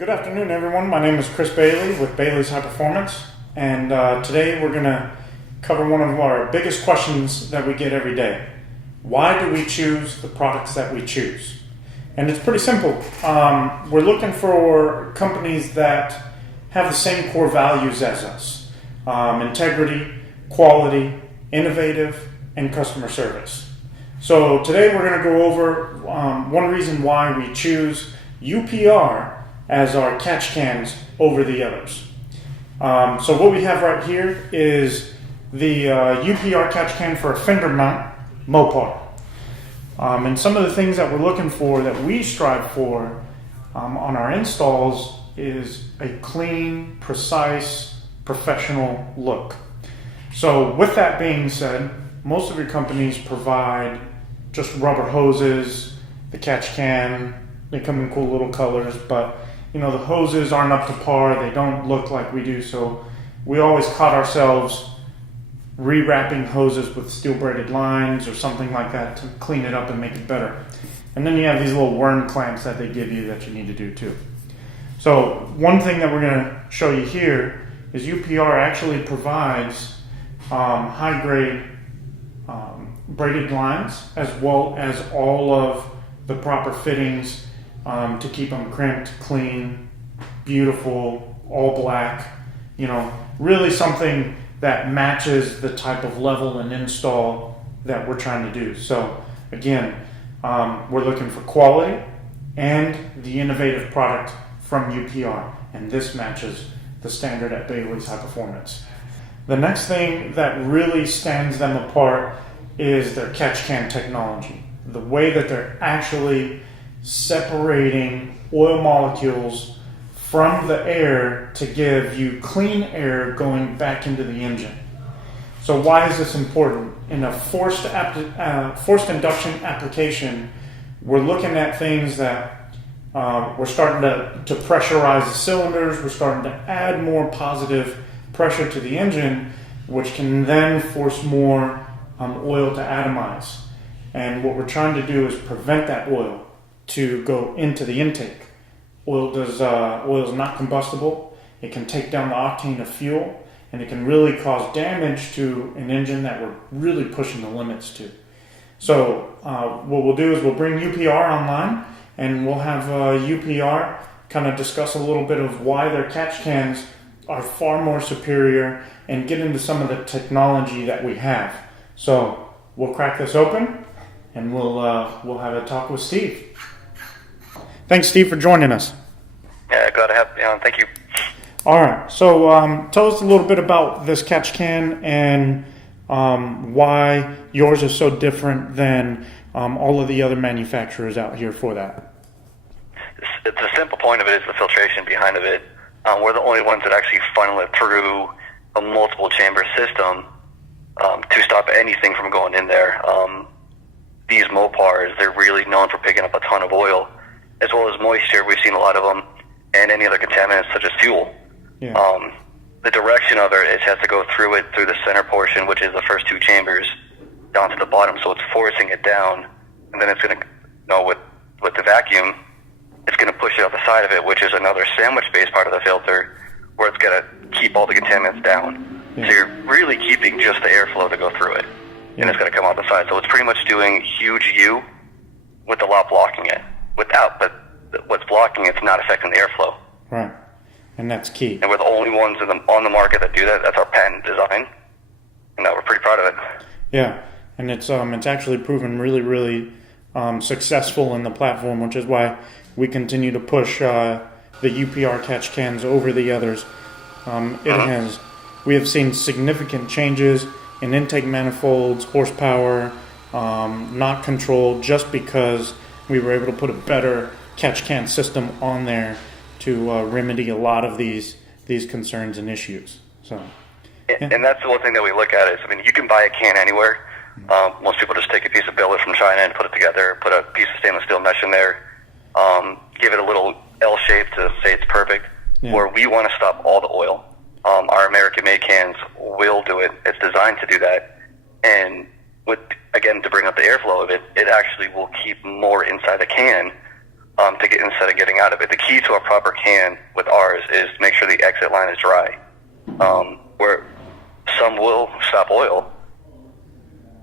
Good afternoon, everyone. My name is Chris Bailey with Bailey's High Performance, and today we're going to cover one of our biggest questions that we get every day. Why do we choose the products that we choose? And it's pretty simple. We're looking for companies that have the same core values as us. Integrity, quality, innovative, and customer service. So today we're going to go over one reason why we choose UPR as our catch cans over the others. So what we have right here is the UPR catch can for a fender mount Mopar. And some of the things that we're looking for, that we strive for on our installs, is a clean, precise, professional look. So with that being said, most of your companies provide just rubber hoses, the catch can. They come in cool little colors, but the hoses aren't up to par. They don't look like we do. So we always caught ourselves rewrapping hoses with steel braided lines or something like that to clean it up and make it better. And then you have these little worm clamps that they give you that you need to do too. So one thing that we're going to show you here is UPR actually provides high grade braided lines, as well as all of the proper fittings to keep them crimped, clean, beautiful, all black, really something that matches the type of level and install that we're trying to do. So again, we're looking for quality and the innovative product from UPR, and this matches the standard at Bailey's High Performance. The next thing that really stands them apart is their catch can technology. The way that they're actually separating oil molecules from the air to give you clean air going back into the engine. So why is this important? In a forced induction application, we're looking at things that we're starting to pressurize the cylinders. We're starting to add more positive pressure to the engine, which can then force more oil to atomize. And what we're trying to do is prevent that oil to go into the intake. Oil is not combustible. It can take down the octane of fuel, and it can really cause damage to an engine that we're really pushing the limits to. So what we'll do is we'll bring UPR online, and we'll have UPR kind of discuss a little bit of why their catch cans are far more superior and get into some of the technology that we have. So we'll crack this open, and we'll have a talk with Steve. Thanks, Steve, for joining us. Yeah, glad to have you on. Thank you. All right. So tell us a little bit about this catch can and why yours is so different than all of the other manufacturers out here for that. It's a simple point of it is the filtration behind of it. We're the only ones that actually funnel it through a multiple chamber system to stop anything from going in there. These Mopars, they're really known for picking up a ton of oil, as well as moisture. We've seen a lot of them, and any other contaminants such as fuel. Yeah. The direction of it has to go through the center portion, which is the first two chambers, down to the bottom. So it's forcing it down, and then it's going to, with the vacuum, it's going to push it out the side of it, which is another sandwich-based part of the filter, where it's going to keep all the contaminants down. Yeah. So you're really keeping just the airflow to go through it, and it's going to come out the side. So it's pretty much doing huge U with a lot blocking it. But what's blocking it's not affecting the airflow. Right, and that's key. And we're the only ones on the market that do that. That's our patent design, and we're pretty proud of it. Yeah, and it's actually proven really, really successful in the platform, which is why we continue to push the UPR catch cans over the others. We have seen significant changes in intake manifolds, horsepower, not controlled, just because we were able to put a better catch can system on there to remedy a lot of these concerns and issues. So, yeah. And that's the one thing that we look at is, you can buy a can anywhere. Most people just take a piece of billet from China and put it together, put a piece of stainless steel mesh in there, give it a little L shape to say it's perfect. Yeah. Where we want to stop all the oil. Our American-made cans will do it. It's designed to do that. And again, to bring up the airflow of it, it actually will keep more inside the can to get instead of getting out of it. The key to a proper can with ours is to make sure the exit line is dry. Where some will stop oil,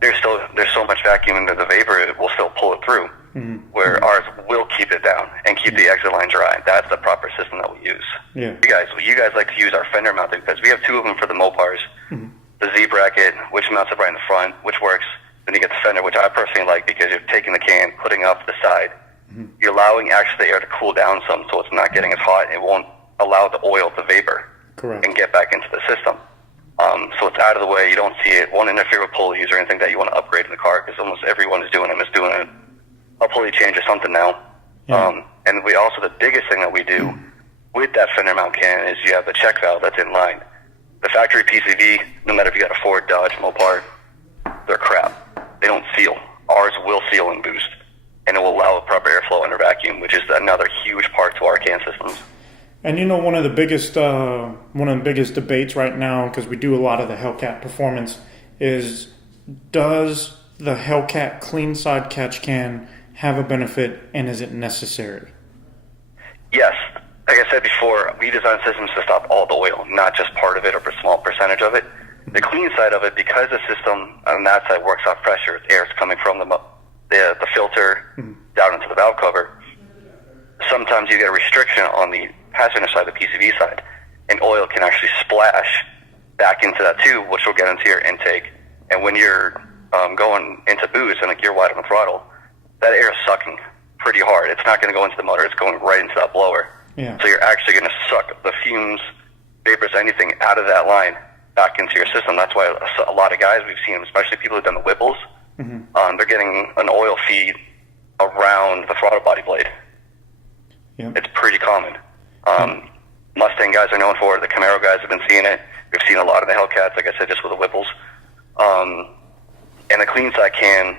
there's so much vacuum into the vapor it will still pull it through. Where ours will keep it down and keep the exit line dry. That's the proper system that we use. Yeah. You guys like to use our fender mounted because we have two of them for the Mopars. The Z bracket, which mounts it right in the front, which works. Then you get the fender, which I personally like because you're taking the can, putting it off to the side. You're allowing actually the air to cool down some, so it's not getting as hot. It won't allow the oil to vapor. Correct. And get back into the system. So it's out of the way. You don't see it. Won't interfere with pulleys or anything that you want to upgrade in the car because almost everyone is doing them. Is doing a pulley change or something now. Yeah. And we also, the biggest thing that we do with that fender mount can is you have the check valve that's in line. The factory PCV, no matter if you got a Ford, Dodge, Mopar, they're crap. They don't seal. Ours will seal and boost, and it will allow proper airflow under vacuum, which is another huge part to our can systems. And you know, one of the biggest debates right now, because we do a lot of the Hellcat performance, is does the Hellcat clean side catch can have a benefit, and is it necessary? Yes. Like I said before, we design systems to stop all the oil, not just part of it or a small percentage of it. The clean side of it, because the system on that side works off pressure, air is coming from the filter down into the valve cover. Sometimes you get a restriction on the passenger side, the PCV side, and oil can actually splash back into that tube, which will get into your intake. And when you're going into boost and like you're wide on the throttle, that air is sucking pretty hard. It's not going to go into the motor. It's going right into that blower. Yeah. So you're actually going to suck the fumes, vapors, anything out of that line back into your system. That's why a lot of guys we've seen, especially people who've done the Whipples, they're getting an oil feed around the throttle body blade. Yep. It's pretty common. Mustang guys are known for it. The Camaro guys have been seeing it. We've seen a lot of the Hellcats, like I said, just with the Whipples. And the clean side can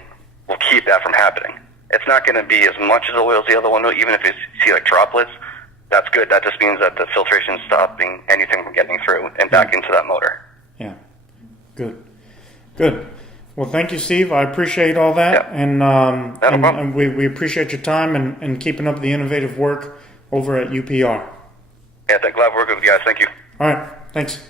will keep that from happening. It's not going to be as much as oil as the other one, even if you see like droplets. That's good. That just means that the filtration is stopping anything from getting through and back into that motor. Yeah. Good. Well, thank you, Steve. I appreciate all that. Yeah. And we appreciate your time and keeping up the innovative work over at UPR. Yeah, glad to work with you guys. Thank you. All right. Thanks.